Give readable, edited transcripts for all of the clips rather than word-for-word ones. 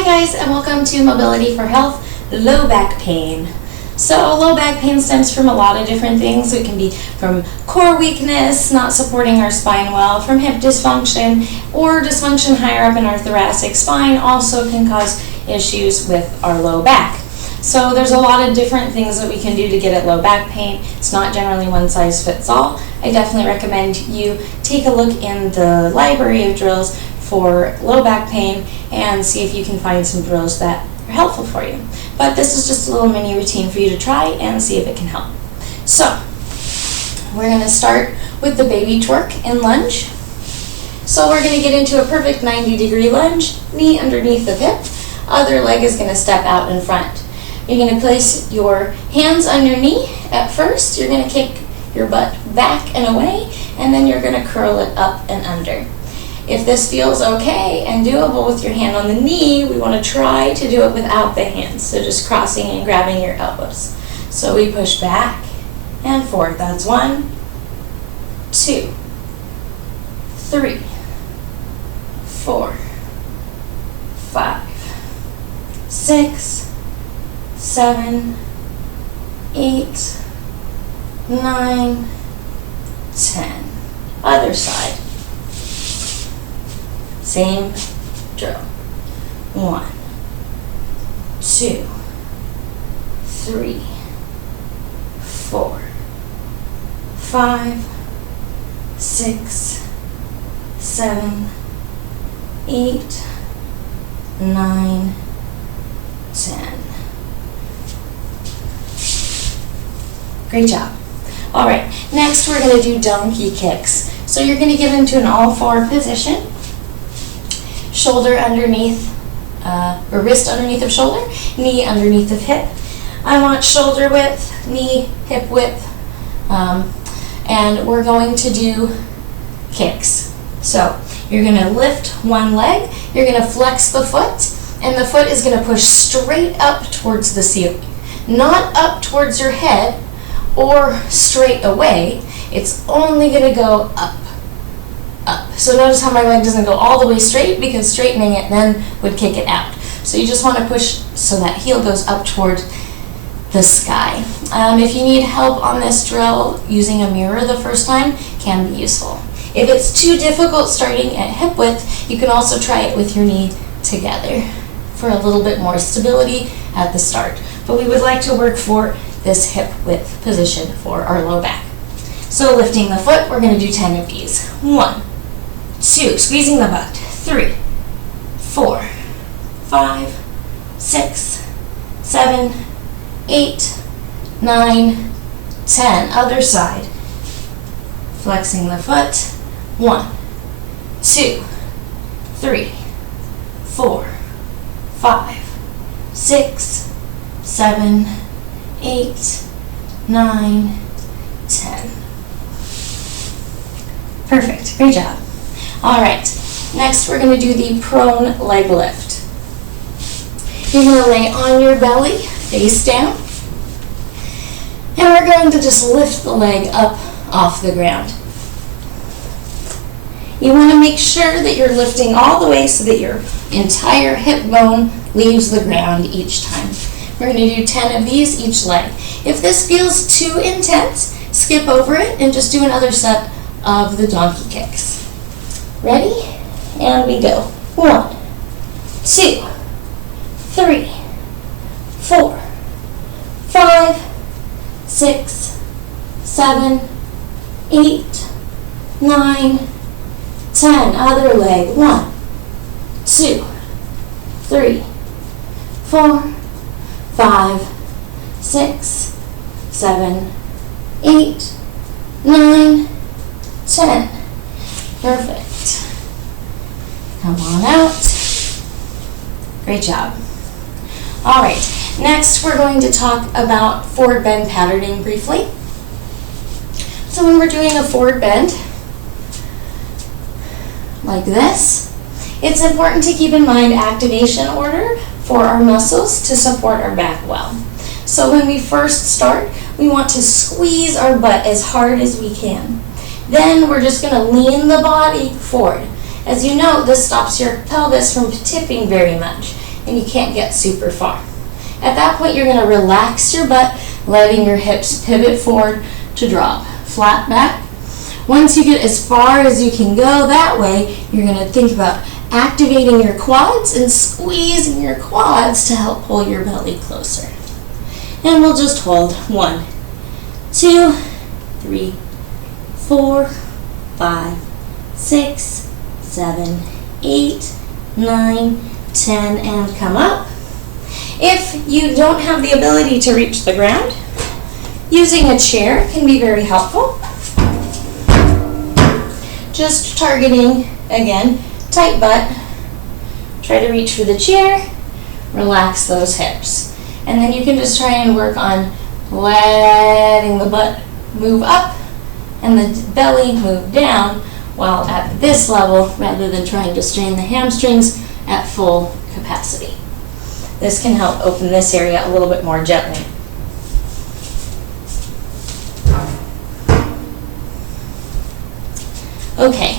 Hi guys, and welcome to Mobility for Health, low back pain. So low back pain stems from a lot of different things. It can be from core weakness, not supporting our spine well, from hip dysfunction, or dysfunction higher up in our thoracic spine also can cause issues with our low back. So there's a lot of different things that we can do to get at low back pain. It's not generally one size fits all. I definitely recommend you take a look in the library of drills for low back pain and see if you can find some drills that are helpful for you. But this is just a little mini routine for you to try and see if it can help. So we're going to start with the baby twerk and lunge. So we're going to get into a perfect 90-degree lunge, knee underneath the hip, other leg is going to step out in front. You're going to place your hands on your knee at first. You're going to kick your butt back and away, and then you're going to curl it up and under. If this feels okay and doable with your hand on the knee, we want to try to do it without the hands. So just crossing and grabbing your elbows. So we push back and forward. That's 1, 2, 3, 4, 5, 6, 7, 8, 9, 10. Other side. Same drill. 1, 2, 3, 4, 5, 6, 7, 8, 9, 10. Great job. All right, next we're going to do donkey kicks. So you're going to get into an all-four position. Shoulder underneath, or wrist underneath of shoulder, knee underneath of hip. I want shoulder width, knee, hip width, and we're going to do kicks. So you're going to lift one leg, you're going to flex the foot, and the foot is going to push straight up towards the ceiling. Not up towards your head or straight away, it's only going to go up. So notice how my leg doesn't go all the way straight, because straightening it then would kick it out. So you just want to push so that heel goes up toward the sky. If you need help on this drill, using a mirror the first time can be useful. If it's too difficult starting at hip width, you can also try it with your knee together for a little bit more stability at the start. But we would like to work for this hip width position for our low back. So lifting the foot, we're going to do 10 of these. 1, 2, squeezing the butt. 3, 4, 5, 6, 7, 8, 9, 10. Other side. Flexing the foot. 1, 2, 3, 4, 5, 6, 7, 8, 9, 10. Perfect, great job. All right, next we're going to do the prone leg lift. You're going to lay on your belly, face down, and we're going to just lift the leg up off the ground. You want to make sure that you're lifting all the way so that your entire hip bone leaves the ground each time. We're going to do 10 of these each leg. If this feels too intense, skip over it and just do another set of the donkey kicks. Ready? And we go. 1, 2, 3, 4, 5, 6, 7, 8, 9, 10. Other leg. 1, 2, 3, 4, 5, 6, 7, 8, 9, 10. Perfect. Come on out. Great job. All right, next we're going to talk about forward bend patterning briefly. So when we're doing a forward bend, like this, it's important to keep in mind activation order for our muscles to support our back well. So when we first start, we want to squeeze our butt as hard as we can. Then we're just going to lean the body forward. As you know, this stops your pelvis from tipping very much. and you can't get super far. At that point, you're going to relax your butt, letting your hips pivot forward to drop. Flat back. Once you get as far as you can go that way, you're going to think about activating your quads and squeezing your quads to help pull your belly closer. And we'll just hold 1, 2, 3, 4, 5, 6, 7, 8, 9, 10, and come up. If you don't have the ability to reach the ground, using a chair can be very helpful. Just targeting, again, tight butt. Try to reach for the chair, relax those hips. And then you can just try and work on letting the butt move up and the belly move down while at this level, rather than trying to strain the hamstrings at full capacity. This can help open this area a little bit more gently. Okay.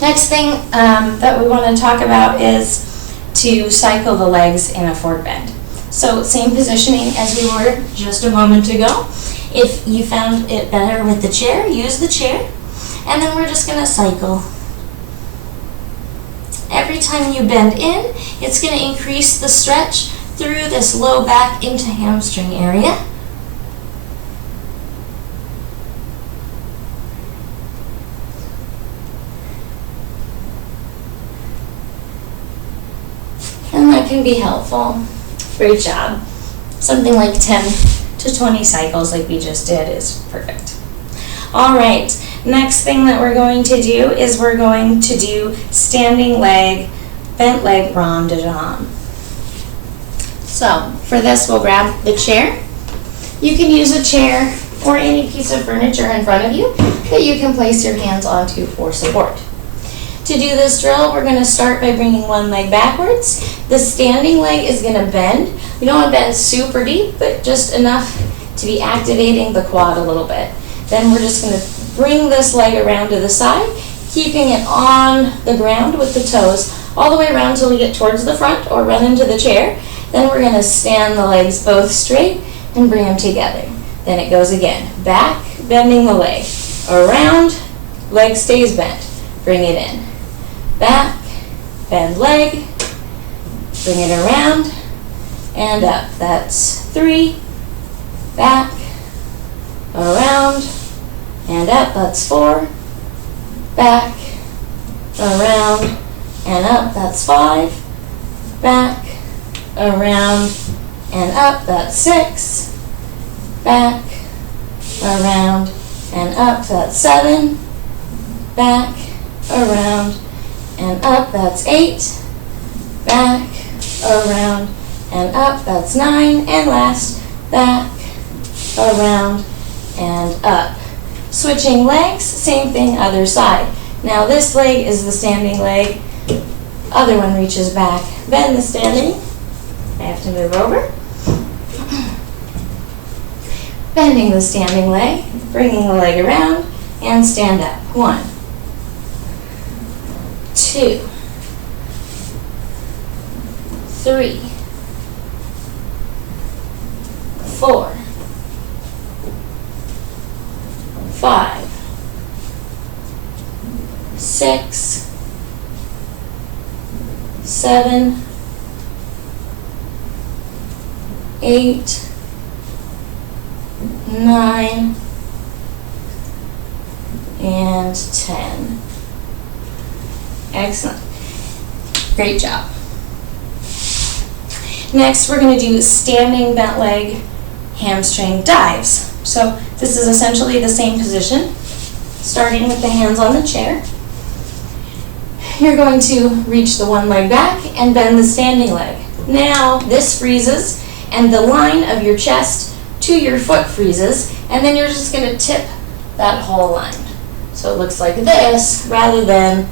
Next thing that we want to talk about is to cycle the legs in a forward bend. So same positioning as we were just a moment ago. If you found it better with the chair, use the chair. And then we're just going to cycle. Every time you bend in, it's going to increase the stretch through this low back into hamstring area. And that can be helpful. Great job. Something like 10 to 20 cycles like we just did is perfect. All right, next thing that we're going to do is we're going to do standing leg, bent leg rond de jambe. So for this, we'll grab the chair. You can use a chair or any piece of furniture in front of you that you can place your hands onto for support. To do this drill, we're going to start by bringing one leg backwards. The standing leg is going to bend. We don't want to bend super deep, but just enough to be activating the quad a little bit. Then we're just going to bring this leg around to the side, keeping it on the ground with the toes all the way around until we get towards the front or run into the chair. Then we're going to stand the legs both straight and bring them together. Then it goes again. Back, bending the leg. Around, leg stays bent. Bring it in. Back, bend leg, bring it around, and up. That's 3, back, around, and up. That's 4, back, around, and up. That's 5, back, around, and up. That's 6, back, around, and up. That's 7, back, around, and up. That's 8, back, around, and up. That's 9, and last, back, around, and up. Switching legs, same thing, other side. Now this leg is the standing leg, other one reaches back. Bend the standing, I have to move over. Bending the standing leg, bringing the leg around, and stand up. 1, 2, 3, 4, 5, 6, 7, 8, 9, and 10. Excellent. Great job. Next, we're going to do standing bent leg hamstring dives. So this is essentially the same position, starting with the hands on the chair. You're going to reach the one leg back and bend the standing leg. Now this freezes, and the line of your chest to your foot freezes, and then you're just going to tip that whole line. So it looks like this rather than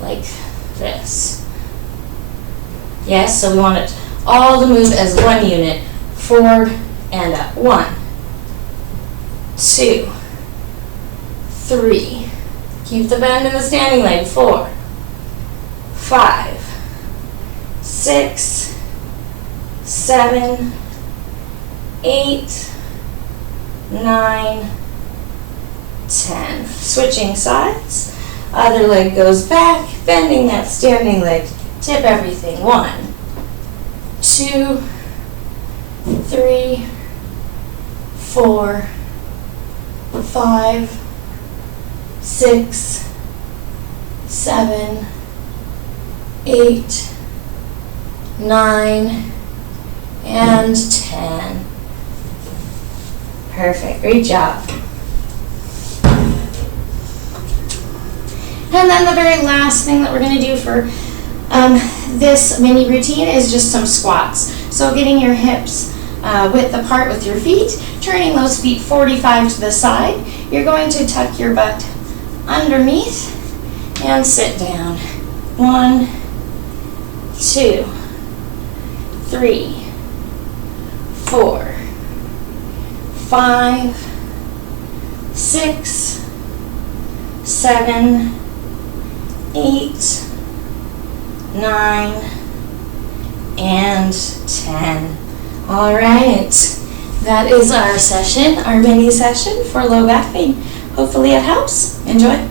like this. Yes, so we want it all to move as one unit, forward and up. 1, 2, 3. Keep the bend in the standing leg. 4, 5, 6, 7, 8, 9, 10. Switching sides. Other leg goes back, bending that standing leg. Tip everything. 1, 2, 3, 4, 5, 6, 7, 8, 9, and 10. Perfect. Great job. And then the very last thing that we're going to do for this mini routine is just some squats. So getting your hips width apart with your feet, turning those feet 45 to the side. You're going to tuck your butt underneath and sit down. 1, 2, 3, 4, 5, 6, 7, 8, 9, and 10. All right, that is our session, our mini session for low back pain. Hopefully it helps. Enjoy.